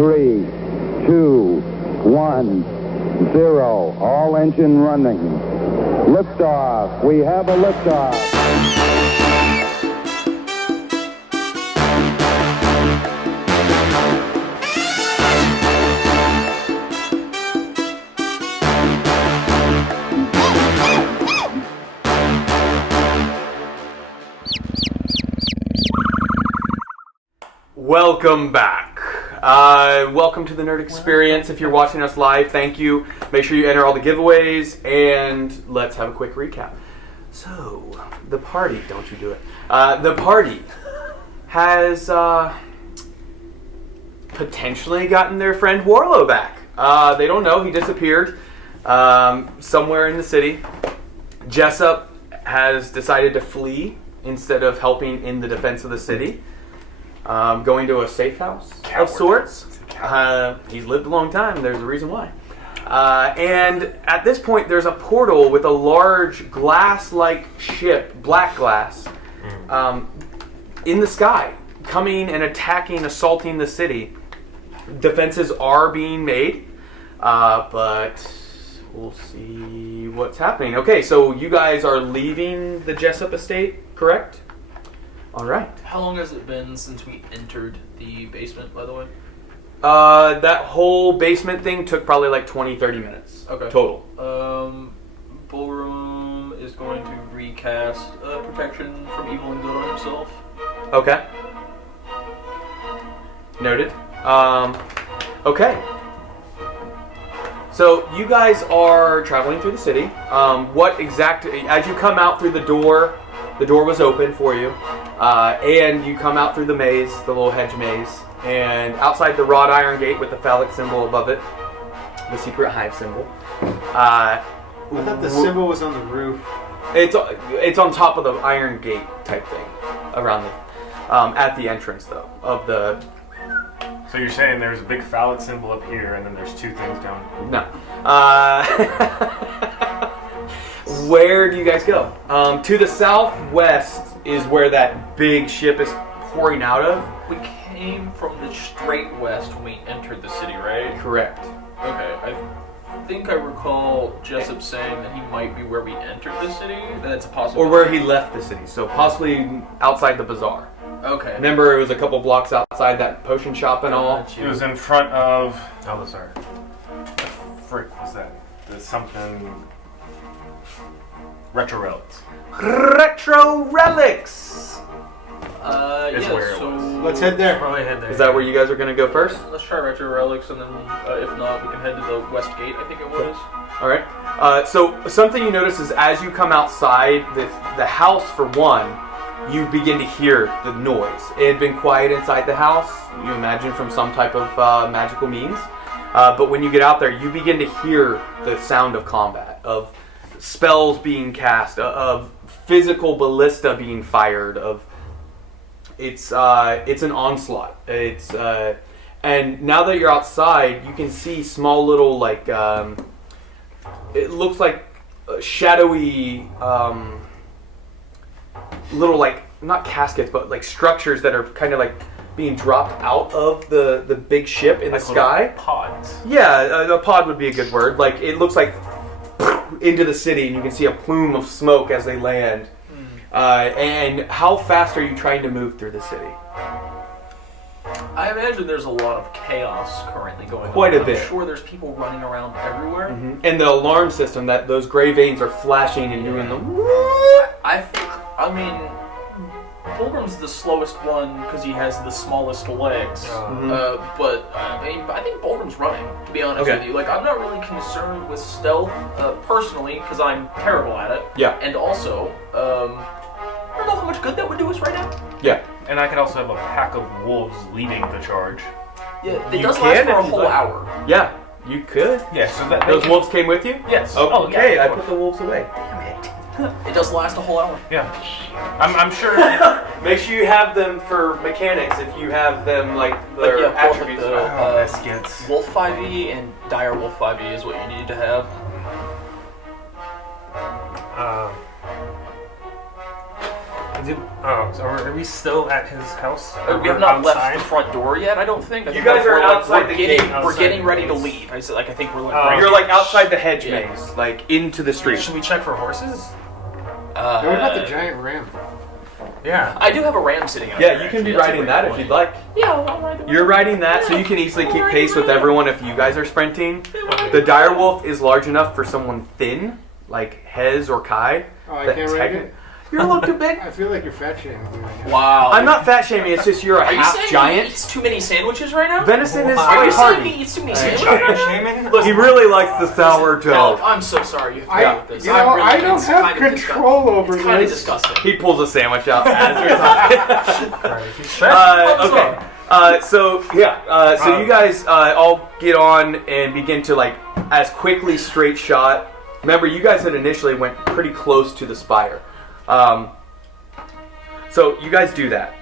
3, 2, 1, 0. All engine running. Liftoff. We have a liftoff. Welcome back. Welcome to the Nerd Experience. If you're watching us live, thank you. Make sure you enter all the giveaways, and let's have a quick recap. So, the party, don't you do it. The party has potentially gotten their friend Warlow back. They don't know. He disappeared somewhere in the city. Jessup has decided to flee instead of helping in the defense of the city. Going to a safe house of sorts. He's lived a long time. There's a reason why. And at this point, there's a portal with a large glass-like ship, black glass, in the sky, coming and attacking, assaulting the city. Defenses are being made, but we'll see what's happening. Okay, so you guys are leaving the Jessup estate, correct? All right. How long has it been since we entered the basement, by the way? That whole basement thing took probably like 20-30 minutes. Okay. Total. Ballroom is going to recast protection from evil and good on himself. Okay. Noted. Okay. So you guys are traveling through the city. What exactly, as you come out through the door was open for you. And you come out through the maze, the little hedge maze, and outside the wrought iron gate with the phallic symbol above it, the secret hive symbol. I thought the symbol was on the roof. It's on top of the iron gate type thing, around the at the entrance though of the. So you're saying there's a big phallic symbol up here, and then there's two things down. No. Where do you guys go? To the southwest is where that big ship is pouring out of. We came from the straight west when we entered the city, right? Correct. Okay, I think I recall Jessup saying that he might be where we entered the city. That's a possibility. Or where he left the city, so possibly outside the bazaar. Okay. Remember, it was a couple blocks outside that potion shop and all? It was in front of... Oh, sorry. What the frick was that? There's something... Retro Relics. Retro Relics! Is where it was. Let's head there. Probably head there. Is that where you guys are going to go first? Let's try Retro Relics, and then if not, we can head to the west gate, I think it was. Alright. So, something you notice is as you come outside, the house, for one, you begin to hear the noise. It had been quiet inside the house, you imagine from some type of magical means. But when you get out there, you begin to hear the sound of combat, of spells being cast, of physical ballista being fired, of it's an onslaught. It's and now that you're outside, you can see small little like it looks like shadowy little like not caskets but like structures that are kind of like being dropped out of the big ship in the sky. Pods. Yeah, a pod would be a good word. Like it looks like into the city, and you can see a plume of smoke as they land. And how fast are you trying to move through the city? I imagine there's a lot of chaos currently going on. Quite a bit. I'm sure there's people running around everywhere. And the alarm system, that those gray veins are flashing and doing the... I mean, Pilgrim's the slowest one because he has the smallest legs. But I think Pilgrim's running, to be honest with you. Like, I'm not really concerned with stealth personally because I'm terrible at it. Yeah. And also, I don't know how much good that would do us right now. Yeah. And I could also have a pack of wolves leading the charge. Yeah, it You does can last for a if you'd whole like. hour. Yeah, you could. Yeah, so that Those wolves came with you? Yes. Oh, okay, yeah, I of put course. the wolves away. It does last a whole hour. Yeah. I'm sure. Make sure you have them for mechanics if you have them, like, their yeah, attributes. Biscuits. Wolf 5e and Dire Wolf 5e is what you need to have. So are we still at his house? We have not left the front door yet. I don't think. You guys are outside the gate. We're getting ready to leave. I think we're like. You're like outside the hedge maze, like into the street. Should we check for horses? What about the giant ram? Yeah. I do have a ram sitting out Yeah, there, you can be actually. riding that if you'd like. Yeah, I'll ride the ram. You're riding that, so you can easily keep pace with everyone if you guys are sprinting. The direwolf is large enough for someone thin, like Hez or Kai. Oh, I can't ride it? You're a little too big. I feel like you're fat shaming me right now. Wow. I'm not fat shaming, it's just you're a Are you half saying giant. he eats too many sandwiches right now? Venison is Are you saying hardy. he eats too many sandwiches right now? Shaming? He really likes the sourdough. Alec, I'm so sorry you have to deal with this. I don't have control over It's kind of this. disgusting. He pulls a sandwich out as you're talking. So you guys all get on and begin to like as quickly straight shot. Remember, you guys had initially went pretty close to the spire. So you guys do that.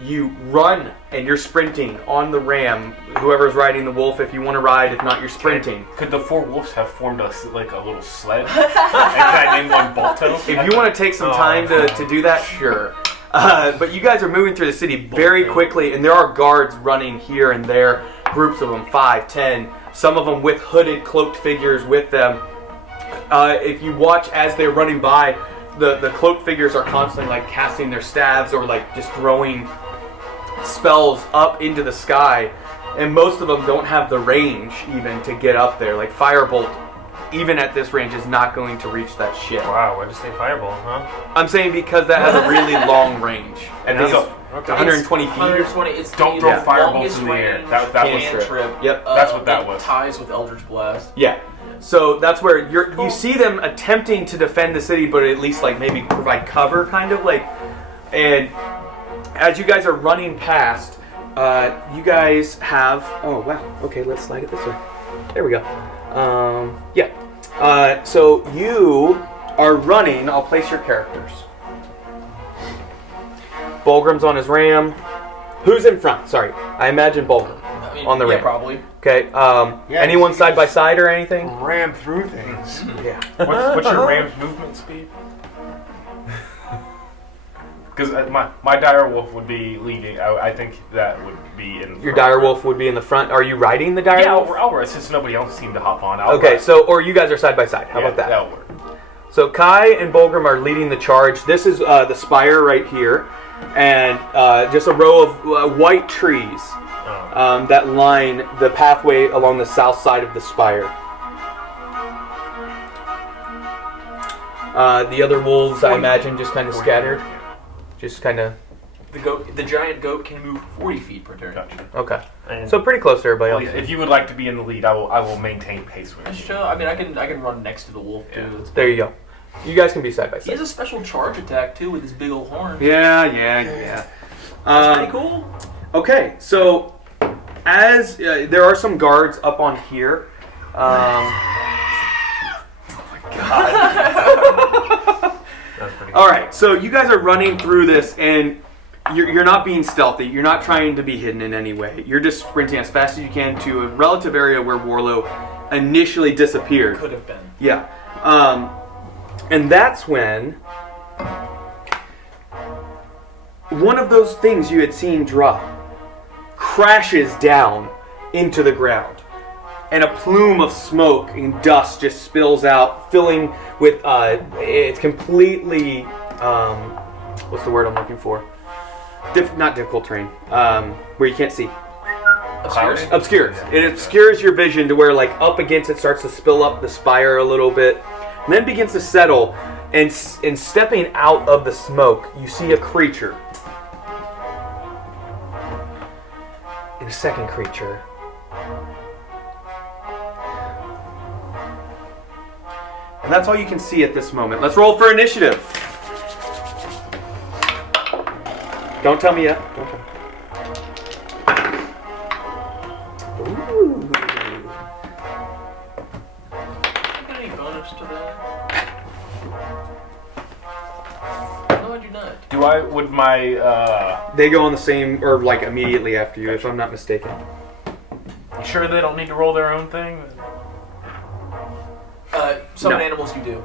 You run and you're sprinting on the ram. Whoever's riding the wolf, if you want to ride. If not, you're sprinting. Could the 4 wolves have formed a little sled? And can I name one Balto? If you want to take some time to do that, sure. But you guys are moving through the city very quickly, and there are guards running here and there. Groups of them, 5, 10. Some of them with hooded, cloaked figures with them. If you watch as they're running by, the cloaked figures are constantly like casting their staves or like just throwing spells up into the sky, and most of them don't have the range even to get up there. Like Firebolt, even at this range, is not going to reach that shit. Wow, why'd you say fireball, huh? I'm saying because that has a really long range. I think it's 120 feet. 120. It's Don't the throw firebolts longest in the air. range That was cantrip. Yep. That's what that was. Ties with Eldritch Blast. Yeah. So that's where you see them attempting to defend the city, but at least like maybe provide cover, kind of like. And as you guys are running past, you guys have. Oh wow. Okay, let's slide it this way. There we go. So you are running. I'll place your characters. Bulgrim's on his ram. Who's in front? Sorry, I imagine Bulgrim on the ram. Probably. Okay. Anyone side by side or anything? Ram through things. Yeah. What's your ram's movement speed? Because my dire wolf would be leading. I think that would be in. Your dire wolf would be in the front. Are you riding the dire wolf? I'll ride since nobody else seemed to hop on. Okay, so or you guys are side by side. How about that? That'll work. So Kai and Bulgrim are leading the charge. This is the spire right here, and just a row of white trees that line the pathway along the south side of the spire. The other wolves, I imagine, just kind of scattered. Just kind of. The giant goat can move 40 feet per turn. Gotcha. Okay. And So pretty close to everybody else. if you would like to be in the lead, I will maintain pace with you. I mean, I can run next to the wolf too. Yeah. There you go. You guys can be side by He side. has a special charge attack too with his big old horn. Yeah. That's pretty cool. Okay, so as there are some guards up on here. All right, so you guys are running through this, and you're not being stealthy. You're not trying to be hidden in any way. You're just sprinting as fast as you can to a relative area where Warlow initially disappeared. Could have been. Yeah. And that's when one of those things you had seen drop crashes down into the ground. And a plume of smoke and dust just spills out, filling with, it's completely, what's the word I'm looking for? Not difficult terrain, where you can't see. Obscures. It obscures your vision to where, like, up against it starts to spill up the spire a little bit, and then begins to settle. And stepping out of the smoke, you see a creature. And a second creature. And that's all you can see at this moment. Let's roll for initiative. Don't tell me yet. Don't tell me. Ooh. Got any bonus to that? No, I do not. Would my, They go on the same, or like immediately after you, if I'm not mistaken. you sure they don't need to roll their own thing? Some No. animals you do.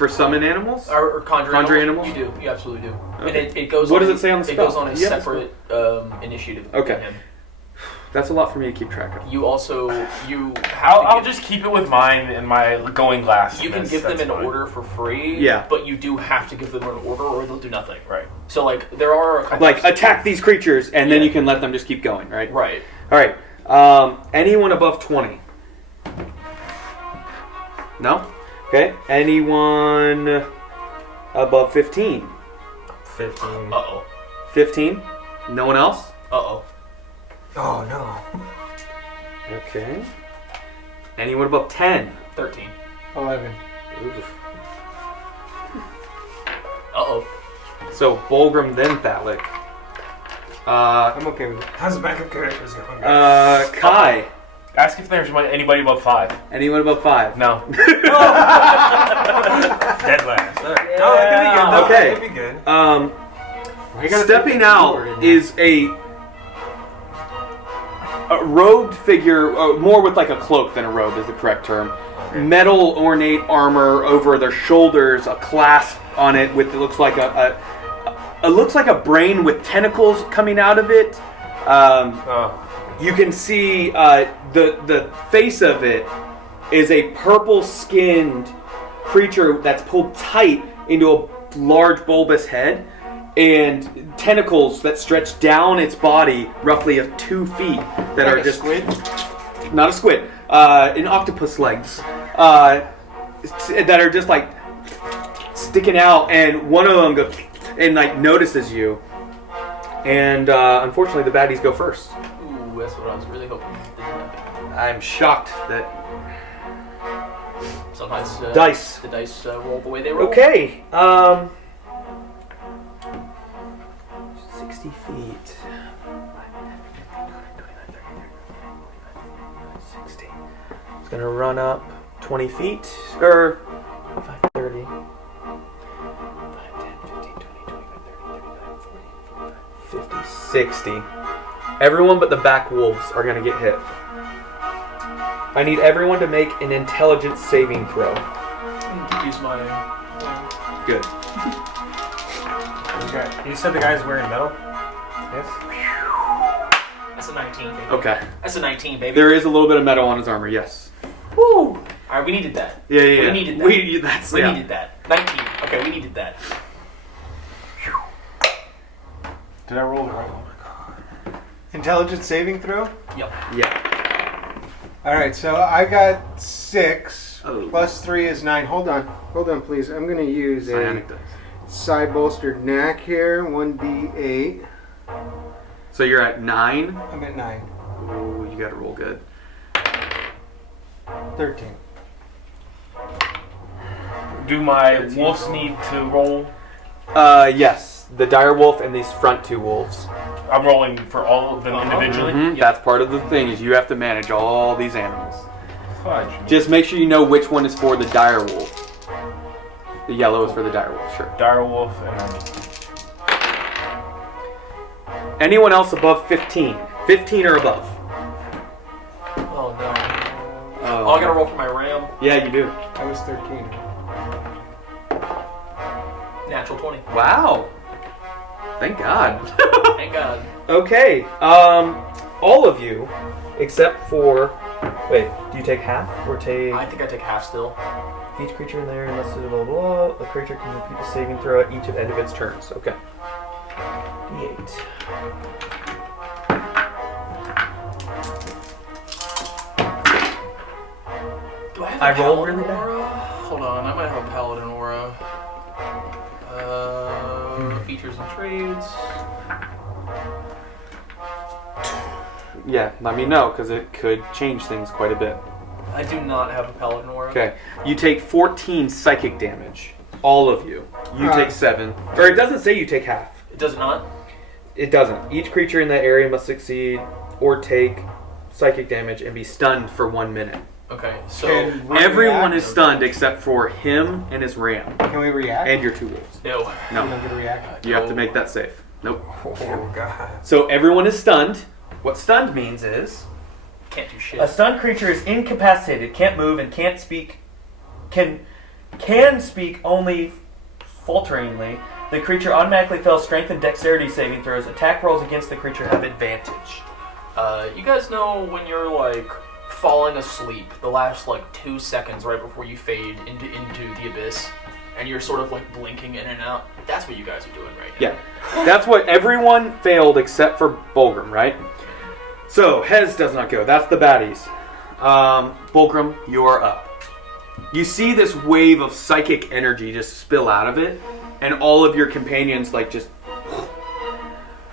For summon animals? Or conjure animals? You do. You absolutely do. Okay. And it goes. What on does it say on the spell? It goes on a Yeah, separate initiative. Okay. than him. That's a lot for me to keep track of. You also have I'll just keep it with mine and my going glass. You can give them an order for free. Yeah. But you do have to give them an order, or they'll do nothing. Right. So like there are a couple Like attack these creatures, and then you can let them just keep going, right? Right. All right. Anyone above 20? No. Okay. Anyone above 15? 15. Uh-oh. 15? No one else? Uh-oh. Oh no. Okay. Anyone above 10? 13. 11. Oof. Uh-oh. So Bulgrim then Thalik. I'm okay with it. How's the backup characters going? Kai. Ask if there's anybody above 5. Anyone above 5? No. Dead last. All right. No, that could be good. Okay. That could be good. Stepping out is a robed figure, more with like a cloak than a robe is the correct term. Okay. Metal ornate armor over their shoulders, a clasp on it with it looks like a brain with tentacles coming out of it. You can see the face of it is a purple-skinned creature that's pulled tight into a large bulbous head, and tentacles that stretch down its body roughly of 2 feet that like are just squid? Not a squid, an octopus legs that are just like sticking out, and one of them goes and like notices you, and unfortunately the baddies go first. Ooh, that's what I was really hoping didn't happen. I'm shocked that Sometimes the dice roll the way they roll. Okay. 60 feet. 60. It's gonna run up 20 feet, or 5, 30. 5, 10, 15, 20, 25, 30, 35, 40, 50, 60. Everyone but the back wolves are gonna get hit. I need everyone to make an intelligence saving throw. Use my... Good. Okay. You said the guy's wearing metal? Yes? That's a 19, baby. Okay. That's a 19, baby. There is a little bit of metal on his armor, yes. Woo! Alright, we needed that. Yeah. We needed that. We needed that. 19. Okay, we needed that. Did I roll the right? Intelligence saving throw? Yep. Yeah. Alright, so I got 6. Oh. Plus 3 is 9. Hold on, please. I'm going to use Psionic a dice. side bolstered knack here. 1d8. So you're at 9? I'm at 9. Ooh, you gotta roll good. 13. Do my wolves need to roll? Yes. The dire wolf and these front 2 wolves. I'm rolling for all of them individually? Mm-hmm. That's part of the thing, is you have to manage all these animals. Fudge. Just make sure you know which one is for the dire wolf. The yellow is for the dire wolf, sure. Dire wolf and... Anyone else above 15? 15 or above. Oh, no. Oh, I gotta roll for my ram. Yeah, you do. I was 13. Natural 20. Wow. Thank God. Thank God. Okay. All of you, except for... Wait, do you take half or take... I think I take half still. Each creature in the area must do blah blah blah. A creature can repeat the saving throw at each end of its turns. Okay. D8. Do I have I a rolled paladin really bad. aura? Hold on, I might have a paladin aura. Features and trades. Yeah, let me know, because it could change things quite a bit. I do not have a paladin aura. Okay. You take 14 psychic damage. All of you. You take 7. Or it doesn't say you take half. It does not? It doesn't. Each creature in that area must succeed or take psychic damage and be stunned for 1 minute. Okay, so... Can we Everyone react? is stunned except for him and his ram. Can we react? And your 2 wolves. No. You No. don't get to react? You have to make that safe. Nope. Oh, God. So everyone is stunned. What stunned means is... Can't do shit. A stunned creature is incapacitated, can't move, and can't speak... Can can speak only falteringly. The creature automatically fails strength and dexterity saving throws. Attack rolls against the creature have advantage. You guys know when you're like falling asleep, the last like 2 seconds right before you fade into the abyss, and you're sort of like blinking in and out? That's what you guys are doing right now. Yeah. That's what everyone failed except for Bulgrim, right? So, Hez does not go. That's the baddies. Bulgrim, you're up. You see this wave of psychic energy just spill out of it, and all of your companions like just...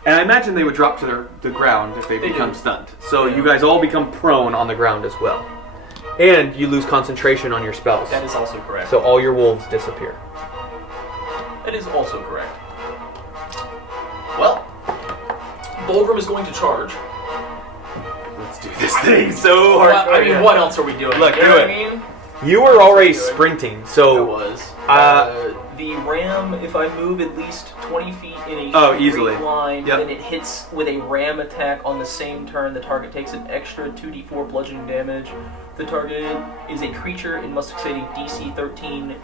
And I imagine they would drop to the ground if they become stunned. So you guys all become prone on the ground as well. And you lose concentration on your spells. That is also correct. So all your wolves disappear. That is also correct. Well, Bulgrim is going to charge. Let's do this thing so hard. Well, I mean, what else are we doing? Look, you do know it. what I mean? You were already sprinting, so... I was. The ram, if I move at least 20 feet in a easily. straight line, Yep. then it hits with a ram attack on the same turn. The target takes an extra 2d4 bludgeoning damage. The target is a creature. It must succeed a DC 13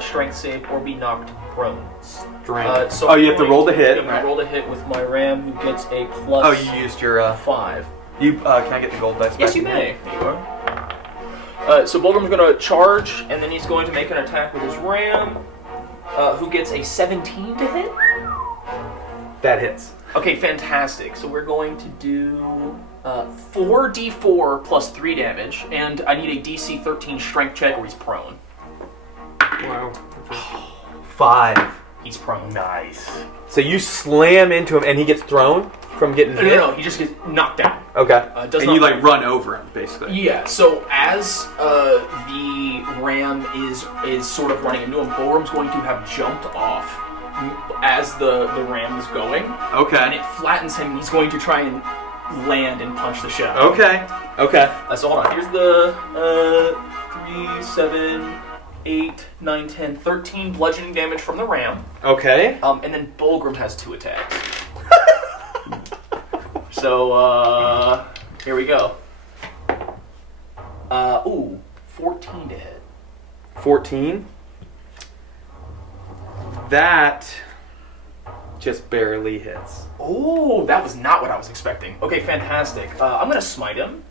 strength save or be knocked prone. Strength. So you have to roll the hit. I'm going to roll the hit with my ram, who gets a plus... Oh, you used your... 5. You can I get the gold dice back? Yes, you may. There you are. So Bulgrim's going to charge, and then he's going to make an attack with his ram, who gets a 17 to hit. That hits. Okay, fantastic. So we're going to do 4d4 plus 3 damage, and I need a DC 13 strength check or he's prone. Wow. 5. He's prone. Nice. So you slam into him, and he gets thrown from getting hit? No, he just gets knocked down. Okay. Does and not you like run over him, basically. Yeah, so as the ram is sort of running into him, Bulgrim's going to have jumped off as the ram is going. Okay. And it flattens him, and he's going to try and land and punch the shell. Okay. So hold on, here's the 3, 7, 8, 9, 10, 13 bludgeoning damage from the ram. Okay. And then Bulgrim has 2 attacks. So, here we go. 14 to hit. 14? That just barely hits. Oh, that was not what I was expecting. Okay, fantastic. I'm gonna smite him.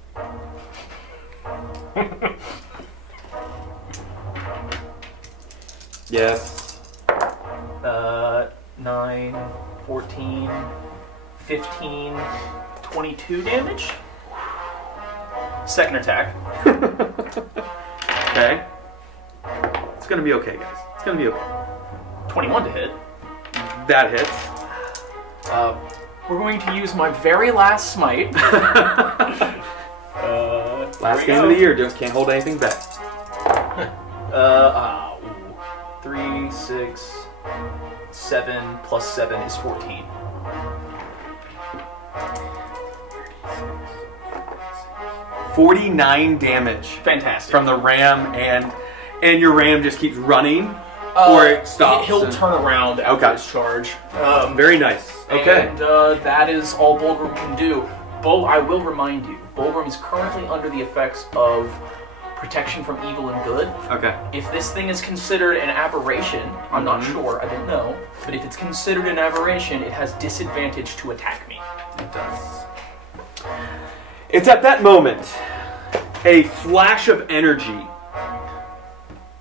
Yes. 9, 14, 15, 22 damage. Second attack. Okay. It's gonna be okay, guys. It's gonna be okay. 21 to hit. That hits. We're going to use my very last smite. Last game of the year, just can't hold anything back. 3, 6, 7 plus 7 is 14. 49 damage. Fantastic. From the ram, and your ram just keeps running, or it stops. He'll turn around after his charge. Very nice. Okay. And that is all Bulgrim can do. I will remind you, Bulgrim is currently under the effects of protection from evil and good. Okay. If this thing is considered an aberration, I'm not sure, I don't know, but if it's considered an aberration, it has disadvantage to attack me. It does. It's at that moment, a flash of energy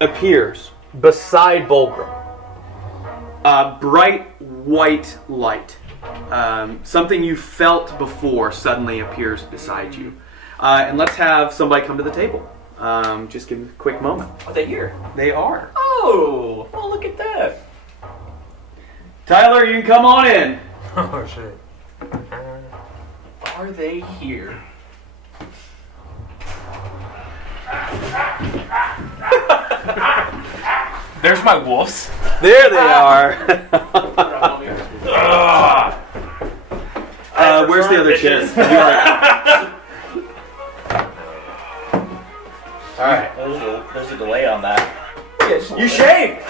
appears beside Bulgrim. A bright white light. Something you felt before suddenly appears beside you. And let's have somebody come to the table. Just give me a quick moment. Are they here? They are. Oh, well, look at that. Tyler, you can come on in. Oh, shit. Are they here? There's my wolves. There they are. Where's the other kid? Alright, there's a delay on that. You shaved.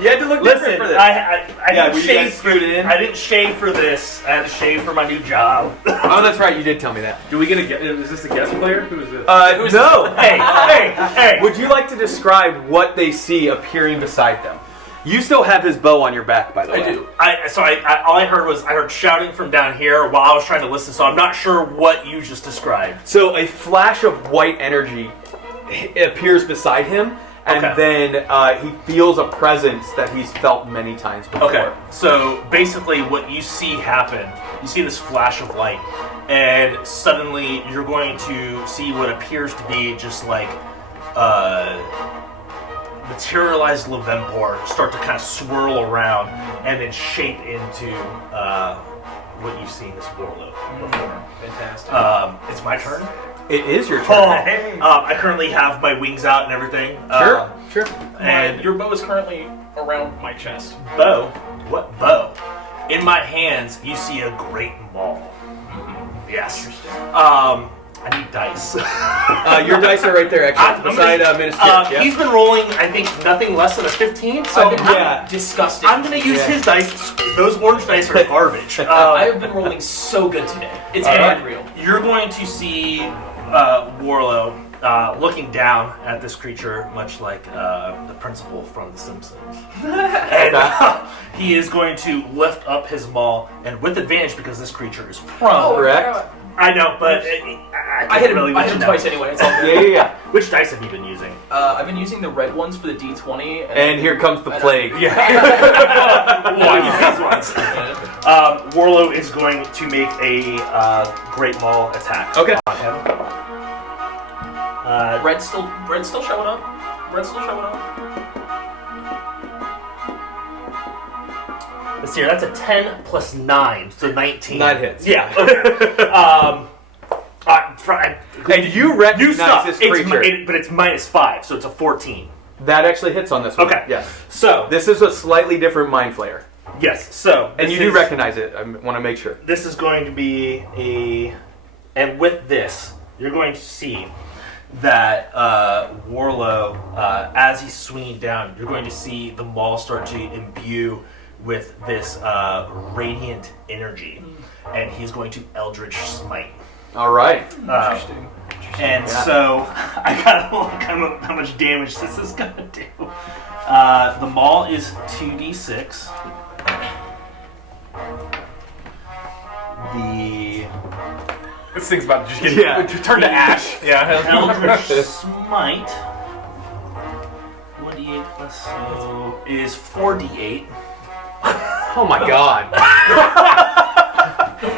You had to look different Listen, for this. I didn't were you shave guys screwed in? I didn't shave for this. I had to shave for my new job. Oh, that's right. You did tell me that. Do we get a guest? Is this a guest player? Who is this? No. Hey. Would you like to describe what they see appearing beside them? You still have his bow on your back, by the way. I do. All I heard was shouting from down here while I was trying to listen. So I'm not sure what you just described. So a flash of white energy appears beside him, and then he feels a presence that he's felt many times before. Okay, so basically what you see happen, you see this flash of light, and suddenly you're going to see what appears to be just like materialized Levempor start to kind of swirl around and then shape into what you've seen this Warlow before. Fantastic. It's my turn. It is your turn. I currently have my wings out and everything. Sure. And your bow is currently around my chest. bow? What bow? In my hands, you see a great maul. Yes. I need dice. Your dice are right there, actually, beside Minister. He's been rolling, I think, nothing less than a 15. So Disgusting. I'm going to use his dice. Those orange dice are garbage. I have been rolling so good today. It's unreal. You're going to see Warlow looking down at this creature, much like the principal from The Simpsons. And he is going to lift up his maul, and with advantage because this creature is prone. Correct. I know, but I hit him twice anyway. It's all good. Yeah. Which dice have you been using? I've been using the red ones for the D20. And here comes the plague. Warlow is going to make a Great Maul attack on him. Red's still showing up. Let's see here. That's a 10 plus 9, so 19. 9 hits. Yeah. And you recognize this creature. But it's minus 5, so it's a 14. That actually hits on this one. Okay. Yes. So This is a slightly different Mind Flayer. yes. So And you do recognize it. I want to make sure. this is going to be and with this, you're going to see that Warlow, as he's swinging down, you're going to see the maul start to imbue with this radiant energy, and he's going to Eldritch Smite. All right. Interesting. And so I gotta look how much damage this is gonna do. The maul is 2d6. The This thing's about to just get turn to ash. Yeah. Eldritch Smite 1d8 plus so is 4d8. Oh my god.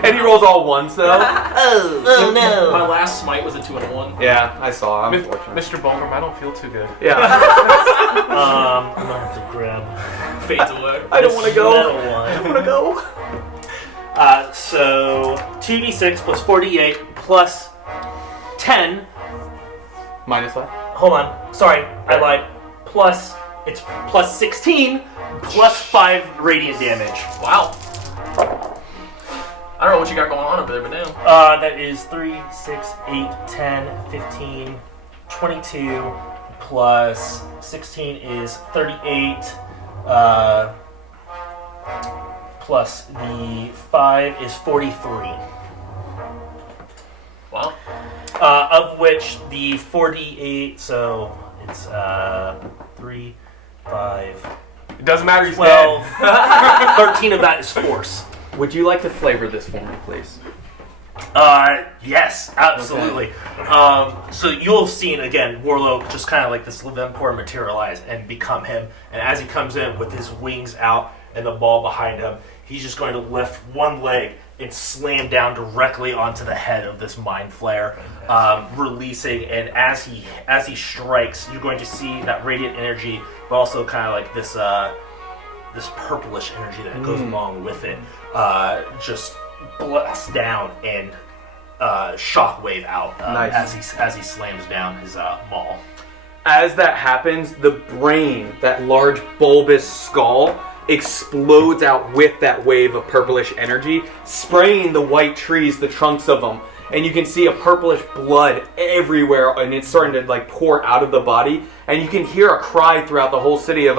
And he rolls all ones, though. Oh no! My last smite was a 2 and a 1. Yeah, I saw. Unfortunately. Mr. Bulgrim, I don't feel too good. Yeah. I'm gonna have to grab. Fades away. I don't want to go. Metal one. I don't want to go. So 2d6 plus 48 plus 10. Minus 5. Hold on. Sorry, I lied. It's plus 16 plus 5 radiant damage. Wow. I don't know what you got going on over there, but damn. That is 3, 6, 8, 10, 15, 22 plus 16 is 38. Plus the 5 is 43. Wow. Of which the 48, so it's 3, 5, It doesn't matter. He's 12, dead. 13 of that is force. Would you like to flavor this for me, please? Yes, absolutely. So you'll have seen, again, Warlow just kind of like this Levempor materialize and become him. And as he comes in with his wings out and the ball behind him, he's just going to lift one leg and slam down directly onto the head of this Mind Flayer, releasing. And as he strikes, you're going to see that radiant energy, but also kind of like this this purplish energy that goes along with it, just blast down and shockwave out Nice. as he slams down his maul. As that happens, the brain, that large bulbous skull, explodes out with that wave of purplish energy, spraying the white trees, the trunks of them, and you can see a purplish blood everywhere, and it's starting to like pour out of the body, and you can hear a cry throughout the whole city of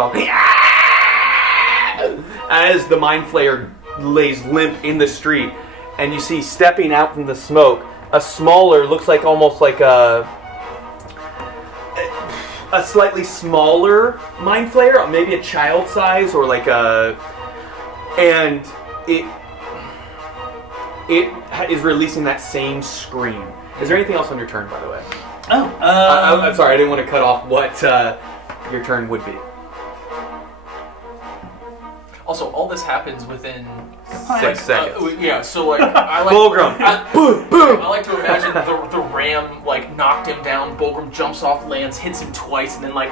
as the Mind Flayer lays limp in the street, and you see stepping out from the smoke a smaller, looks like almost like a slightly smaller Mind Flayer, maybe a child size or like and it is releasing that same scream. Is there anything else on your turn, by the way? I'm sorry, I didn't want to cut off what your turn would be. Also, all this happens within 6 seconds. Yeah, so like I like Bulgrim. Boom, boom. I like to imagine the ram like knocked him down. Bulgrim jumps off, lands, hits him twice, and then like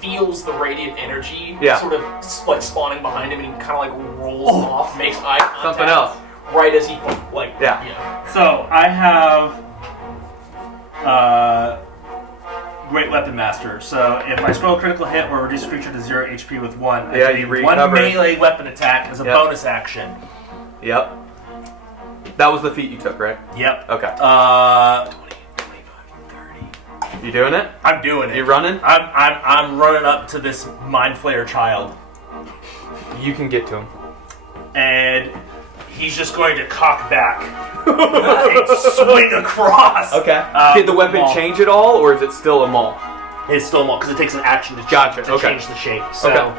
feels the radiant energy sort of like spawning behind him, and he kind of like rolls off, makes eye contact. Something else. Right as he So I have Great Weapon Master. So if I scroll a critical hit or reduce a creature to 0 HP with 1, I you do recover. 1 melee weapon attack as a bonus action. Yep. That was the feat you took, right? Yep. Okay. 20, 25, 30. You doing it? I'm doing it. You running? I'm running up to this Mind Flayer child. You can get to him. And he's just going to cock back and swing across. Okay. Did the weapon change at all, or is it still a maul? It's still a maul, because it takes an action to change the shape. So,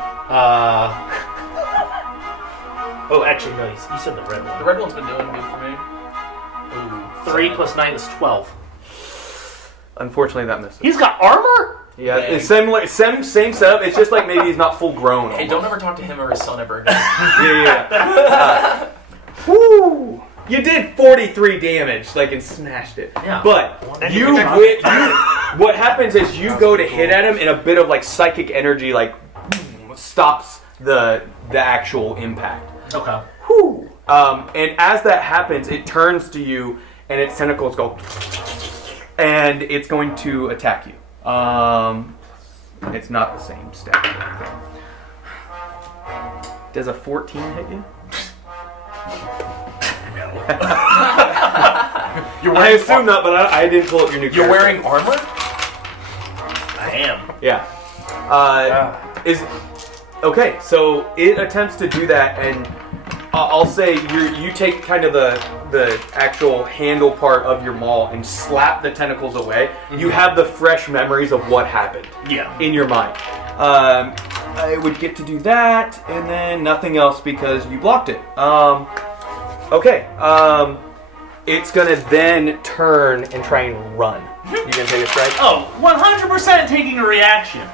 oh, actually, no, you said the red one. The red one's been doing good for me. Ooh, 3 plus 9 is 12. Unfortunately, that misses. He's got armor? Yeah, it's similar, same setup. It's just like maybe he's not full grown. Hey, don't ever talk to him or his son ever again. Yeah. Woo! You did 43 damage, and smashed it. Yeah. But what happens is you go to hit at him, and a bit of psychic energy stops the actual impact. Okay. Whew. And as that happens, it turns to you, and its tentacles go, and it's going to attack you. It's not the same stat. Does a 14 hit you? I assume not, but I didn't pull up your new character. You're wearing armor? I am. Yeah. Okay, so it attempts to do that, and I'll say you take kind of the actual handle part of your maul and slap the tentacles away. Mm-hmm. You have the fresh memories of what happened in your mind. I would get to do that, and then nothing else because you blocked it. Okay. It's gonna then turn and try and run. You gonna take a strike? Oh, 100% taking a reaction.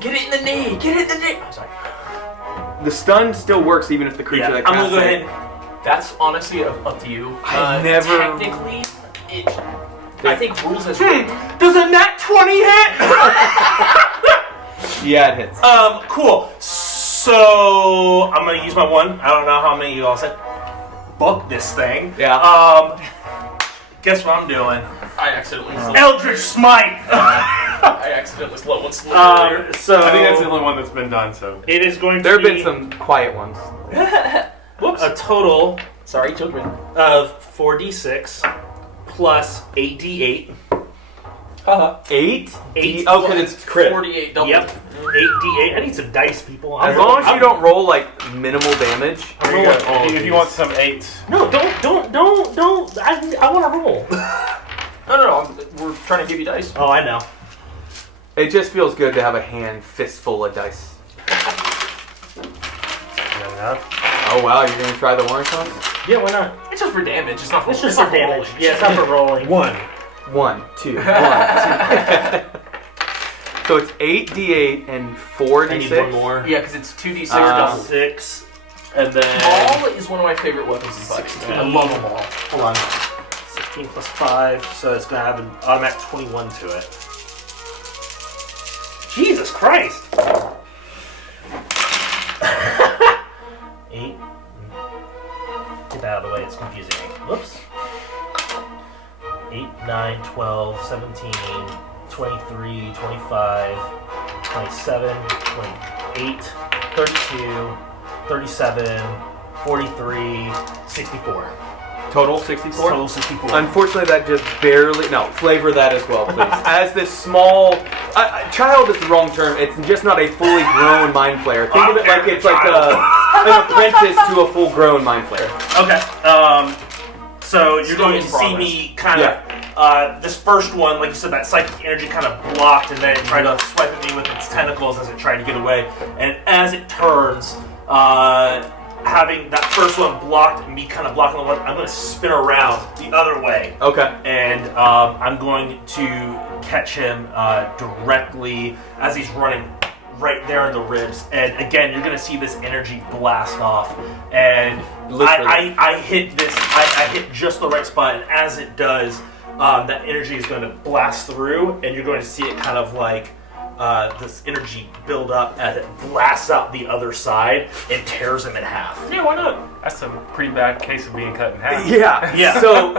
Get it in the knee! Get it in the knee! I'm sorry. The stun still works even if the creature that I'm gonna go casts ahead. it. That's honestly up to you. I've never. Technically, I think rules as Does a nat 20 hit? Yeah, it hits. Cool. So I'm gonna use my one. I don't know how many you all said. Fuck this thing. Yeah. Guess what I'm doing? I accidentally Eldritch Smite. I accidentally let one slip earlier. So I think that's the only one that's been done. So it is going to There have be been some quiet ones. Whoops. a total Sorry, children. of 4d6 plus 8d8. Haha. 8? Eight. Oh, because it's crit. 48 double. Yep. 8d8. I need some dice, people. As long as you don't roll minimal damage. here you go. If you want some 8, No, don't. I want to roll. No. We're trying to give you dice. Oh, I know. It just feels good to have a hand fistful of dice. Oh wow, you're gonna try the orange one? Yeah, why not? It's just for damage. It's not for It's just not for damage. rolling. Yeah, it's not for rolling. 1, 2, 1, 2. So it's 8d8 and 4d6. I need one more. Yeah, because it's 2d6 double. 6, and then All is one of my favorite weapons in fighting. I love them all. hold on. 16 plus 5, so it's gonna have an automatic 21 to it. Jesus Christ! 8. Get that out of the way, it's confusing me. Whoops. 8, 9, 12, 17, 23, 25, 27, 28, 32, 37, 43, 64. Total 64? Total 64. Unfortunately, that just barely... No, flavor that as well, please. As this small... child is the wrong term. It's just not a fully grown mind flayer. Think of it like it's like an apprentice to a full-grown mind flayer. Okay. So you're going to see me kind of... this first one, like you said, that psychic energy kind of blocked and then it tried to swipe at me with its tentacles as it tried to get away. And as it turns... having that first one blocked, me kind of blocking the one, I'm going to spin around the other way. Okay. And I'm going to catch him directly as he's running right there in the ribs. And again, you're going to see this energy blast off. And I hit this, I hit just the right spot. And as it does, that energy is going to blast through. And you're going to see it kind of like this energy build up as it blasts out the other side and tears him in half. Yeah, why not? That's a pretty bad case of being cut in half. Yeah. So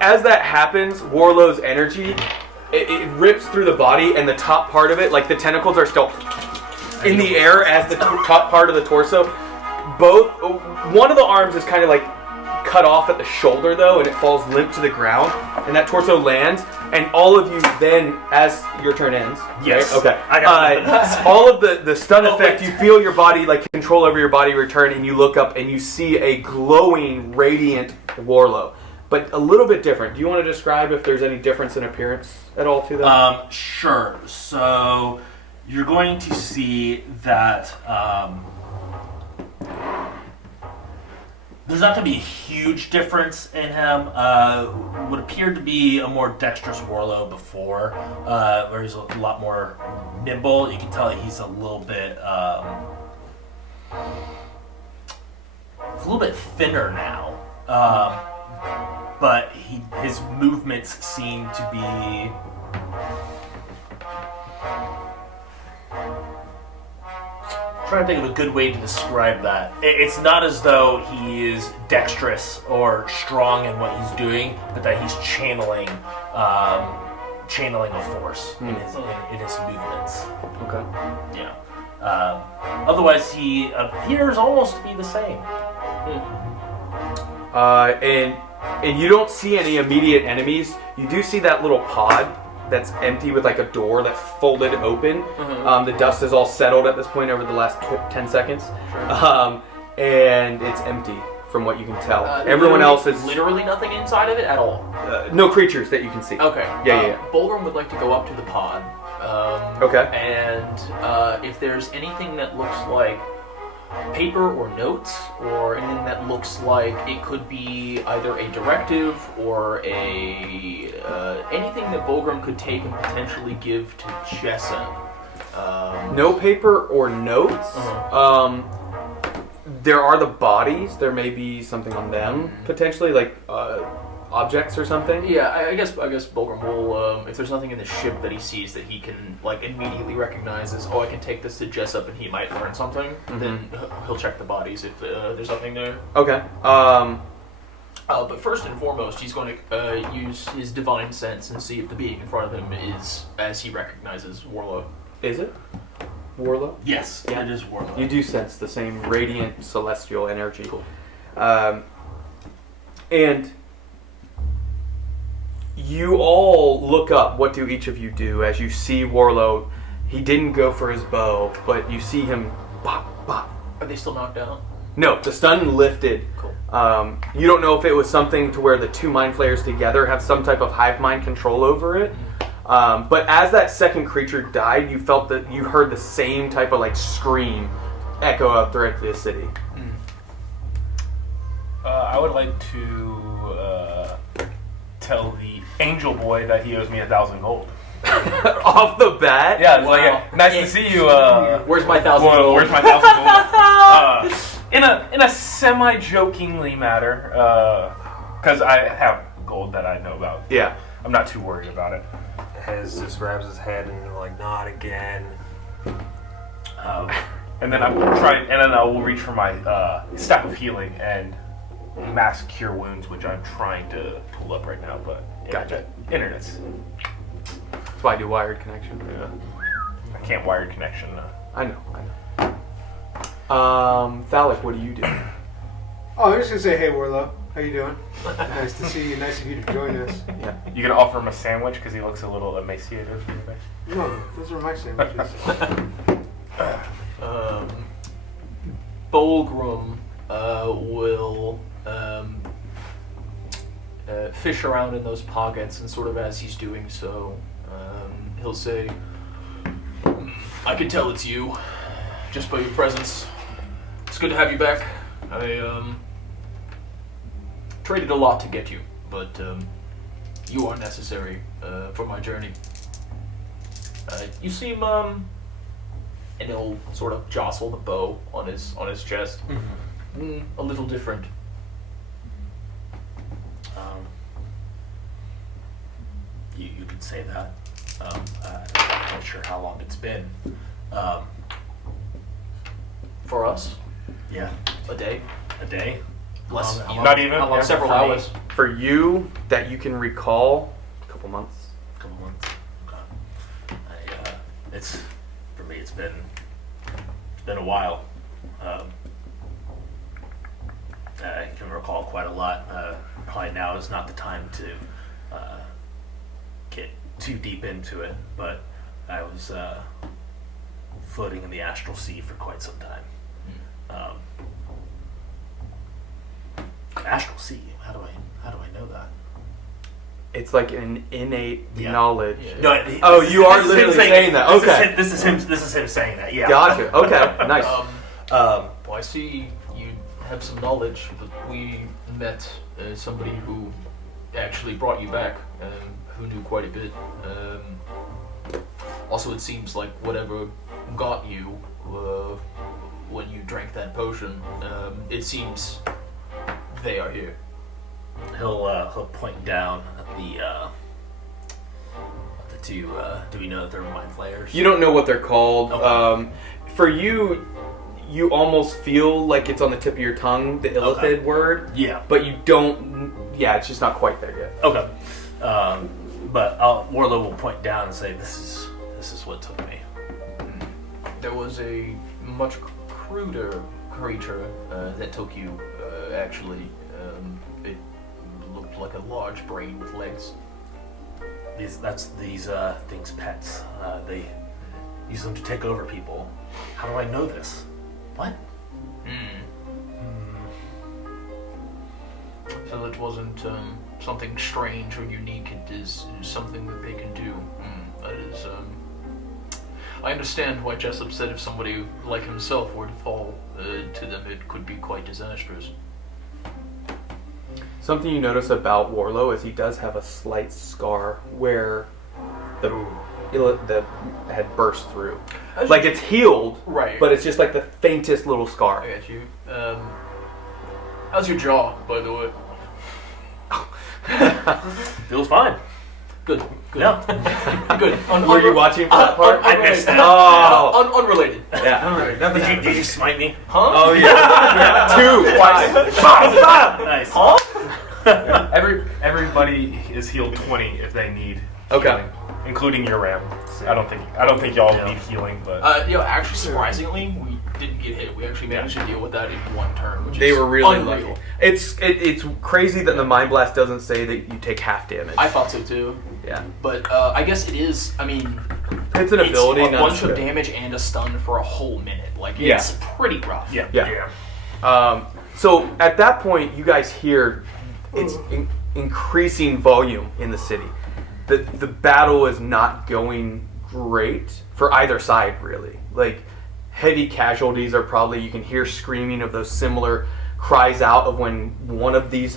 as that happens, Warlow's energy, it rips through the body, and the top part of it, like the tentacles are still in the air as the top part of the torso. One of the arms is kind of like cut off at the shoulder though, and it falls limp to the ground, and that torso lands, and all of you then, as your turn ends. Yes. Right? Okay. I got all of the stun effect, you feel your body, like control over your body return, and you look up and you see a glowing, radiant Warlow. But a little bit different. Do you want to describe if there's any difference in appearance at all to them? Sure. So you're going to see that there's not going to be a huge difference in him. What appeared to be a more dexterous Warlow before, where he's a lot more nimble. You can tell that he's a little bit thinner now. But his movements seem to be... I'm trying to think of a good way to describe that. It's not as though he is dexterous or strong in what he's doing, but that he's channeling a force in his movements. Okay. Yeah. Otherwise, he appears almost to be the same. And you don't see any immediate enemies. You do see that little pod that's empty with like a door that's folded open. The dust is all settled at this point over the last 10 seconds. Sure. And it's empty from what you can tell. Everyone else is... Literally nothing inside of it at all? No creatures that you can see. Okay. Yeah. Bulgrim would like to go up to the pod. Okay. And if there's anything that looks like paper or notes or anything that looks like it could be either a directive or a anything that Bulgrim could take and potentially give to Jessup. No paper or notes. There are the bodies. There may be something on them potentially, like objects or something. Yeah, I guess Bulgrim will. If there's nothing in the ship that he sees that he can like immediately recognize as, I can take this to Jessup and he might learn something. Then he'll check the bodies if there's nothing there. Okay. But first and foremost, he's going to use his divine sense and see if the being in front of him is as he recognizes Warlow. Is it Warlow? Yes, yeah, it is Warlow. You do sense the same radiant celestial energy. Cool. And you all look up. What do each of you do as you see Warlow? He didn't go for his bow, but you see him bop, bop. Are they still knocked out? No, the stun lifted. Cool. You don't know if it was something to where the two mind flayers together have some type of hive mind control over it. But as that second creature died, you felt that you heard the same type of like scream echo out throughout the city. I would like to tell the angel boy that he owes me 1,000 gold. Off the bat? Yeah, it's like, nice to see you. Where's my 1,000 gold? Where's my 1,000 gold? In a semi-jokingly matter, because I have gold that I know about. Yeah. I'm not too worried about it. Hez just grabs his head and like, not again. And then I will reach for my staff of healing and mass cure wounds, which I'm trying to pull up right now, but Gotcha. Internet's. That's why I do wired connection. Yeah. I can't wired connection. I know. Thalic, what do you do? Oh, I'm just gonna say, hey, Warlow. How you doing? Nice to see you. Nice of you to join us. Yeah. You gonna offer him a sandwich because he looks a little emaciated? No, those are my sandwiches. Bolgrim will fish around in those pockets, and sort of as he's doing so, he'll say, "I can tell it's you, just by your presence. It's good to have you back. I traded a lot to get you, but you are necessary for my journey. You seem and he'll sort of jostle the bow on his chest. A little different. You could say that. I'm not sure how long it's been. For us, Yeah, a day, a day. less, How long- Not even? how long, Yeah, several for me. hours. For you, that you can recall, a couple months. Couple months. It's for me. It's been a while. I can recall quite a lot. Probably now is not the time to get too deep into it, but I was floating in the astral sea for quite some time. Astral sea. How do I know that? It's like an innate Yeah. knowledge. Yeah. No, Oh, this you is- are this is him literally saying that. This Okay. This is him saying that. Yeah. Gotcha. Okay. Nice. Well, I see you have some knowledge, but we met somebody who actually brought you back, who knew quite a bit. Also, it seems like whatever got you when you drank that potion, it seems they are here. He'll point down at the two. Do we know that they're mind flayers? You don't know what they're called. Okay. For you, you almost feel like it's on the tip of your tongue, the illithid Okay. word, Yeah. but you don't. Yeah, it's just not quite there yet. Okay. But Warlow will point down and say, "This is what took me." There was a much cruder creature that took you, actually. It looked like a large brain with legs. These things pets. They use them to take over people. How do I know this? What? So it wasn't something strange or unique. It is something that they can do. That is. I understand why Jessup said if somebody like himself were to fall to them, it could be quite disastrous. Something you notice about Warlow is he does have a slight scar where the had burst through. Like it's healed, Right. but it's just like the faintest little scar. I got you. How's your jaw, by the way? Feels fine. Good. No. Good. Were you watching for that part? I missed that. Oh, Unrelated. yeah. Did you smite me? Huh? Oh yeah. Two, twice. Nice. Everybody is healed 20 if they need. Okay. Healing, including your ram. I don't think y'all Yeah. need healing, but Actually, surprisingly, we didn't get hit. We actually managed to deal with that in one turn, which They is were really unreal. lucky. It's crazy that the Mind Blast doesn't say that you take half damage. I thought so too, Yeah. but I guess it is. I mean, It's an ability, it's a not bunch a skill. of damage and a stun for a whole minute. Like Yeah. it's pretty rough. Yeah. Yeah. So at that point, you guys hear it's increasing volume in the city. The battle is not going great for either side, really. Like heavy casualties are probably, you can hear screaming of those similar cries out of when one of these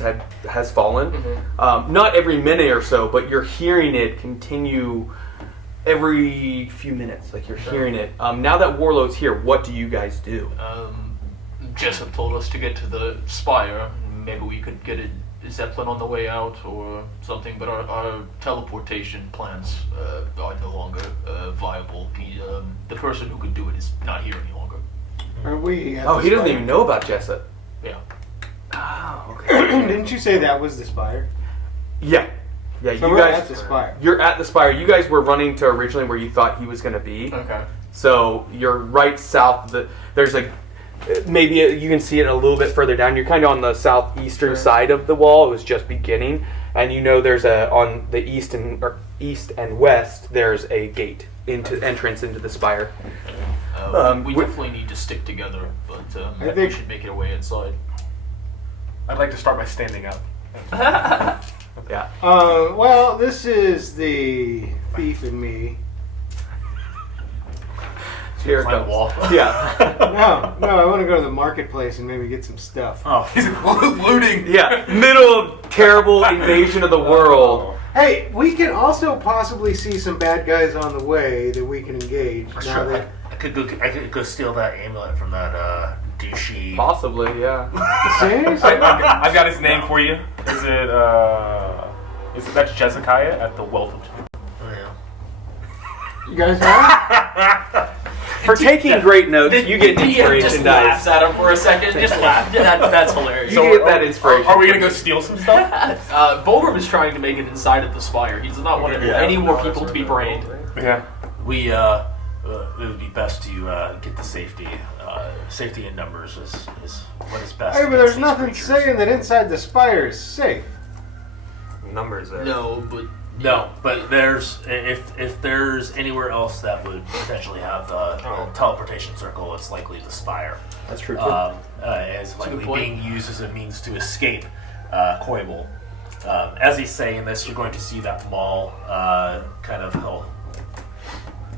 has fallen. Not every minute or so, but you're hearing it continue every few minutes. Like you're hearing it. Now that Warlow's here, what do you guys do? Jessup told us to get to the spire. Maybe we could get a Zeppelin on the way out or something, but our teleportation plans are no longer viable. The person who could do it is not here any longer. Are we? At Oh, the he doesn't spire? even know about Jessup. Yeah. Oh, okay. Didn't you say that was the spire? Yeah. Yeah, So you we're guys. at the spire. You're at the spire. You guys were running to originally where you thought he was going to be. Okay. So you're right south. There's maybe you can see it a little bit further down. You're kind of on the southeastern side of the wall. It was just beginning, and there's on the east and west. There's a gate entrance into the spire. We definitely need to stick together, but I think we should make it a way inside. I'd like to start by standing up. Yeah. Well, this is the thief in me. Here it Climb comes. the wall. Yeah. No, I want to go to the marketplace and maybe get some stuff. Oh, He's looting. Yeah. Middle of terrible invasion of the world. Hey, we can also possibly see some bad guys on the way that we can engage. Now sure. that- I could go steal that amulet from that douchey. Possibly, yeah. Seriously? I've got his name for you. Is it that's Jezekiah at the Wealth of... Oh, yeah. You guys have? For taking great notes, you get DM inspiration just dice. laughs at him for a second. Just laugh. That's hilarious. You get that inspiration. Are we gonna go steal some stuff? Bulgrim is trying to make it inside of the spire. He does not want any more people to be brained. Yeah. We it would be best to get the safety. Safety in numbers is what is best. Hey, but against there's these nothing creatures. saying that inside the spire is safe. Numbers there. No, but No, but there's if there's anywhere else that would potentially have a teleportation circle, it's likely the spire. That's true, too. As likely point. being used as a means to escape Koibel. As he's saying this, you're going to see that mall kind of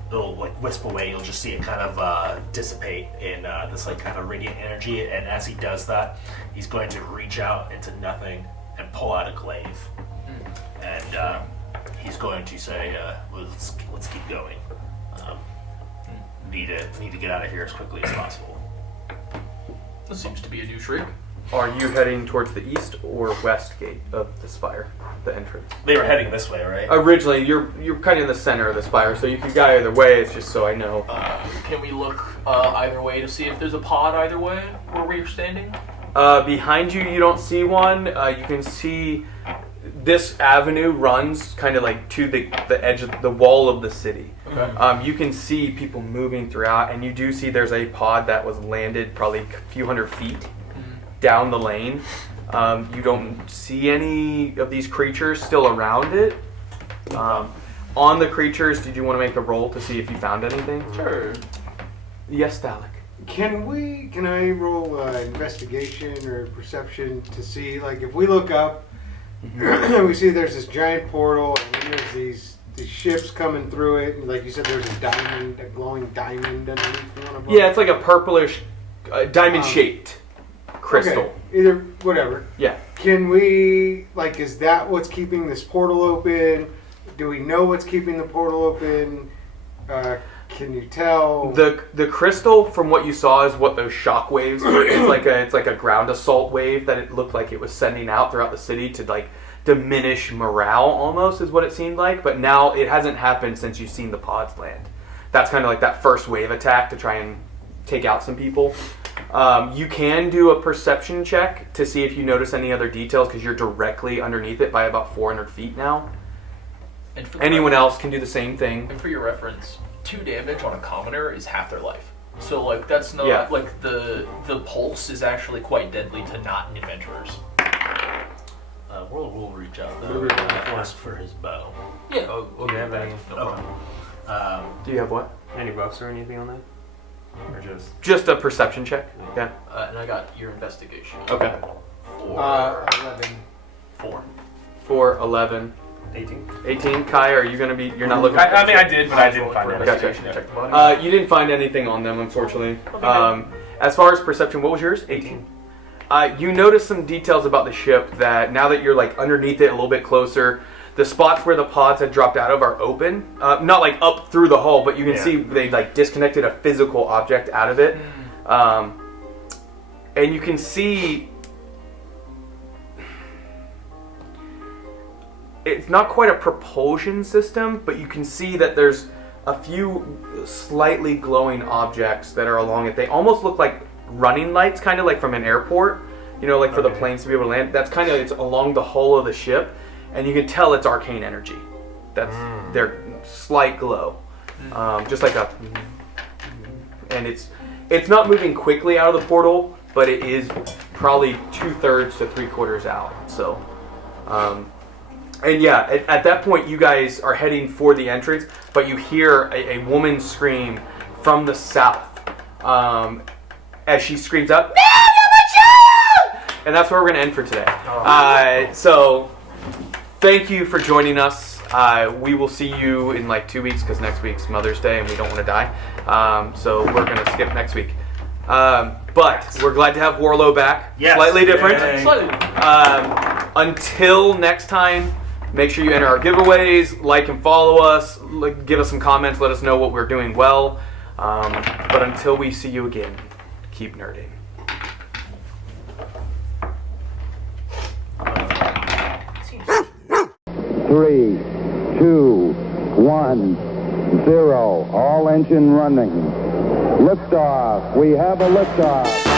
it'll like wisp away. You'll just see it kind of dissipate in this like kind of radiant energy. And as he does that, he's going to reach out into nothing and pull out a glaive. And he's going to say, well, "Let's keep going. Need to get out of here as quickly as possible." this seems to be a new trick. Are you heading towards the east or west gate of the spire, the entrance? They were heading this way, right? Originally, you're kind of in the center of the spire, so you could go either way. It's just so I know. Can we look either way to see if there's a pod either way where we're standing? Behind you, you don't see one. You can see this avenue runs kind of like to the edge of the wall of the city. Okay. You can see people moving throughout, and you do see there's a pod that was landed probably a few hundred feet down the lane. You don't see any of these creatures still around it. On the creatures, did you want to make a roll to see if you found anything? Sure. Yes, Thalik. Can I roll investigation or perception to see, like, if we look up and we see there's this giant portal and then there's these ships coming through it, and like you said, there's a glowing diamond underneath one of them. Yeah, it's like a purplish, diamond-shaped crystal. Okay, either, whatever. Yeah. Can we, like, is that what's keeping this portal open? Do we know what's keeping the portal open? Can you tell? The crystal, from what you saw, is what those shock waves were. It's like a ground assault wave that it looked like it was sending out throughout the city to like diminish morale, almost is what it seemed like. But now it hasn't happened since you've seen the pods land. That's kind of like that first wave attack to try and take out some people. You can do a perception check to see if you notice any other details because you're directly underneath it by about 400 feet now. And for Anyone else can do the same thing. And for your reference, 2 damage on a commoner is half their life. So like that's not Yeah. like the pulse is actually quite deadly to not adventurers. We'll reach out We'll though. reach And out. ask for his bow. Yeah. Do you have any, Do you have what? any buffs or anything on that? Or just... Just a perception check. Yeah. And I got your investigation. Okay. 11. 4. 4, 11, 18? 18. Kai, are you gonna be? You're not looking. I mean, I did, but I didn't find it. Gotcha. You didn't find anything on them, unfortunately. As far as perception, what was yours? 18. You notice some details about the ship that now that you're like underneath it a little bit closer, the spots where the pods had dropped out of are open. Not like up through the hull, but you can see they like disconnected a physical object out of it. And you can see it's not quite a propulsion system, but you can see that there's a few slightly glowing objects that are along it. They almost look like running lights, kind of like from an airport, you know, like for the planes to be able to land. That's kind of, it's along the hull of the ship, and you can tell it's arcane energy. That's their slight glow. Just like a, and It's not moving quickly out of the portal, but it is probably 2/3 to 3/4 out. So, and yeah, at that point, you guys are heading for the entrance, but you hear a woman scream from the south as she screams out, "No, not my child!" And that's where we're going to end for today. So, thank you for joining us. We will see you in like 2 weeks because next week's Mother's Day and we don't want to die. So we're going to skip next week. But we're glad to have Warlow back. Yes. Slightly different. Yay. Slightly. Until next time, make sure you enter our giveaways, like and follow us, give us some comments, let us know what we're doing well. But until we see you again, keep nerding. Three, 2, 1, 0. All engine running. Liftoff. We have a liftoff.